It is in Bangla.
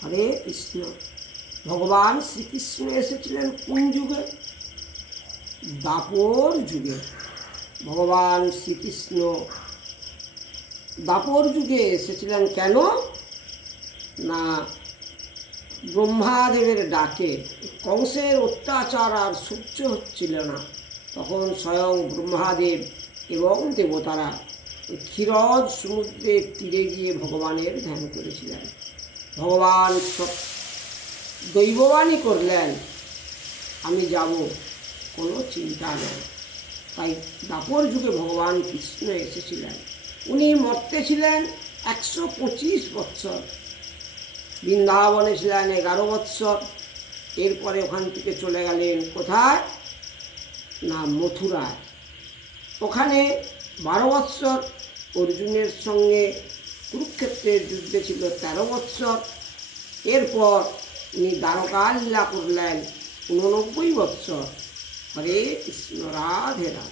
হরে কৃষ্ণ। ভগবান শ্রীকৃষ্ণ এসেছিলেন কোন যুগে? দ্বাপর যুগে। ভগবান শ্রীকৃষ্ণ দ্বাপর যুগে এসেছিলেন। কেন না, ব্রহ্মাদেবের ডাকে কংসের অত্যাচার আর সহ্য হচ্ছিল না। তখন স্বয়ং ব্রহ্মাদেব এবং দেবতারা ক্ষীরদ সমুদ্রের তীরে গিয়ে ভগবানের ধ্যান করেছিলেন। ভগবান সব দৈববাণী করলেন, আমি যাব, কোনো চিন্তা নেই। তাই দ্বাপর যুগে ভগবান কৃষ্ণ এসেছিলেন। উনি মর্তে ছিলেন 125 বৎসর, বৃন্দাবনে ছিলেন 11 বৎসর। এরপরে ওখান থেকে চলে গেলেন কোথায় না, মথুরায়। ওখানে 12 বৎসর। অর্জুনের সঙ্গে কুরুক্ষেত্রের যুদ্ধে ছিল 13 বৎসর। এরপর উনি দ্বারকা লীলা করলেন 89 বৎসর। হরে কৃষ্ণ, রাধে রাধে।